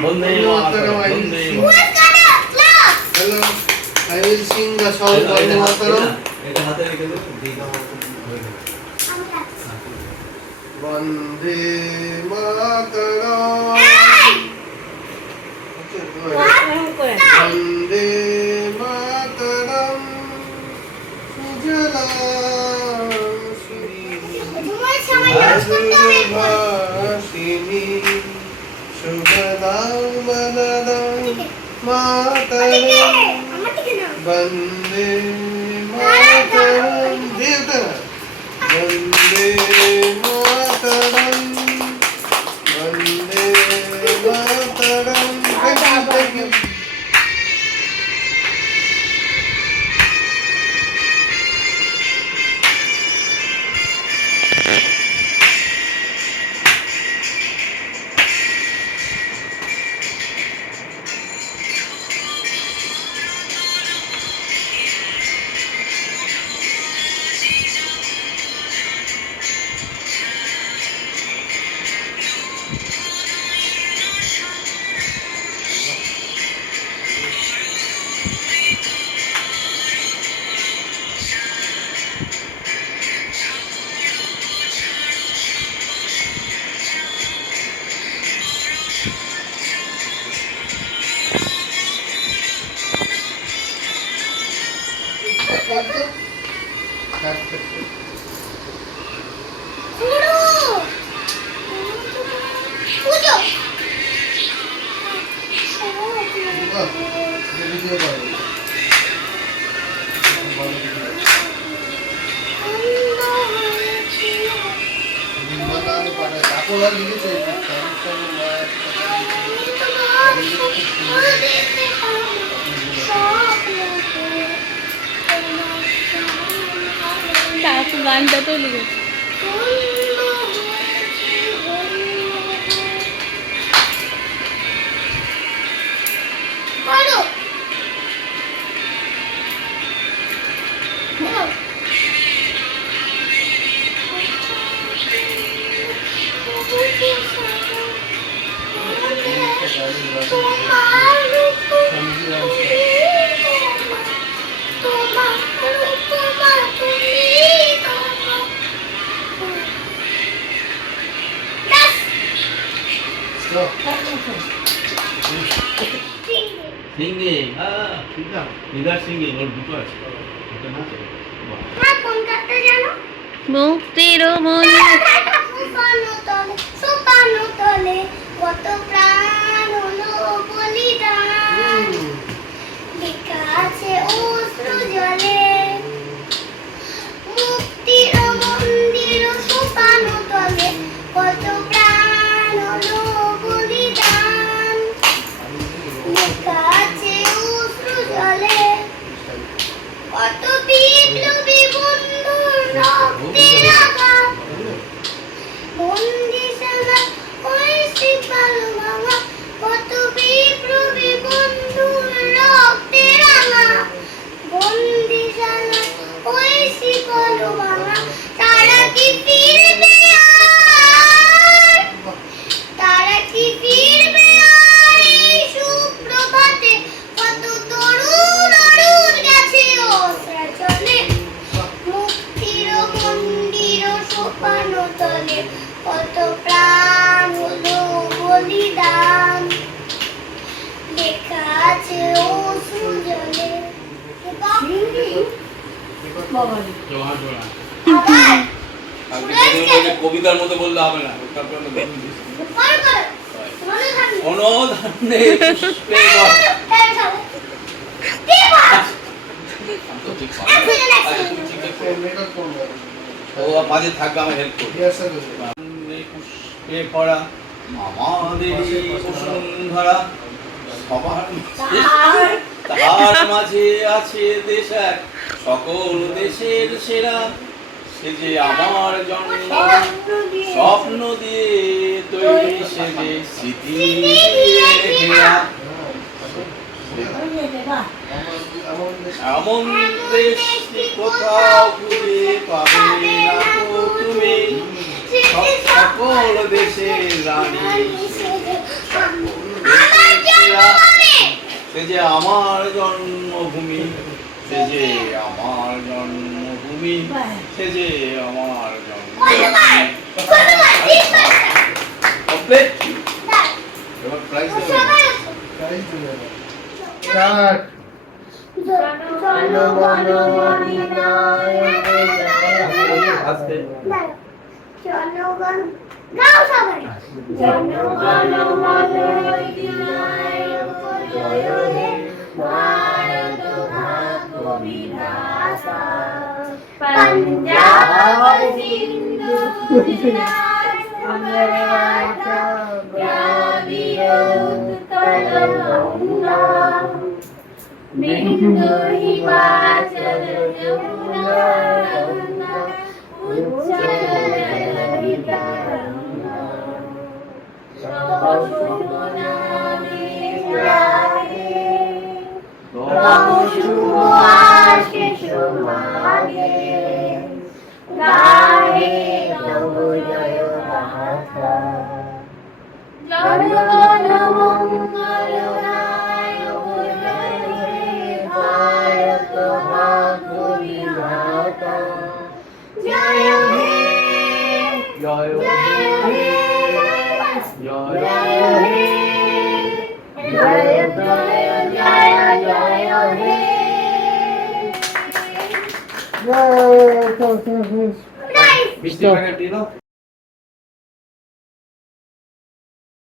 Vande Mataram. Hello, I will sing the song Vande Mataram. Vande Mataram. Vande Mataram. Sujala Shubhadam Madadam Mataram Vande Mataram Vande Mataram Vande Mataram. Thank you. গানটা তো লিখেছে। Singing, without singing, or because মুক্তির মন সোপানো তলে কত প্রাণ হলো বলিদান লেখা আছে অশ্রু জলে মুক্তির মন্দির সোপানো তলে কত প্রাণ হলো বলিদান লেখা আছে অশ্রু জলে কত বিপ্লবী বন্ধুর রক্তের আঘাত বন্দিশালা হয়েছে কালো ভাঙা কত বিপ্লবী বন্ধুর রক্তের আঘাত বন্দিশালা হয়েছে কালো ভাঙা তারা কি ফিরবে আর তারা কি ফিরবে আর এই সুপ্রভাতে কত তরুণ অরুণ গেছে অস্ত্র চলে মুক্তির মন্দির সোপানো তলে কত প্রাণ হলো বলিদান লেখা আছে অশ্রু জলে কবিতার মতো বললে হবে না। অনধানের পুষ্পে ও মাঝে থাকবে, আমার হেল্প করবে। পুষ্পে ভরা আমাদের বসুন্ধরা সবার তার মাঝে আছে দেশ এক সকল দেশের সেরা সে যে আমার জন্ম স্বপ্ন দিয়ে তৈরি সে যে স্মৃতি ঘেরা এমন দেশ কোথাও খুঁজে পাবে না তো তুমি সকল দেশের রানী সে যে আমার জন্মভূমি, সে যে আমার জন্মভূমি, সে যে আমার জন্মভূমি। কমপ্লিট। এবার প্রাইজ দেবে। প্রাইজ দেবে না। স্টার্ট। আস্তে। জনগণ গাও সবাই জনগণ মন অধিনায়ক জয় হে ভারত ভাগ্য বিধাতা পাঞ্জাব সিন্ধু গুজরাট মরাঠা দ্রাবিড় উৎকল গঙ্গা বিন্দু হিমাচল যমুনা গঙ্গা উচ্চল গঙ্গা তব শুভ নামে জাগে তব শুভ আশিস মাগে গাহে তব জয় গাথা জনগণ মঙ্গল নায়ক জয় হে ভারত ভাগ্য বিধাতা জয় হে জয় জয় হে জয় জয় হে জয় জয় জয় জয় হে জয়। মিষ্টি প্যাকেট দিল।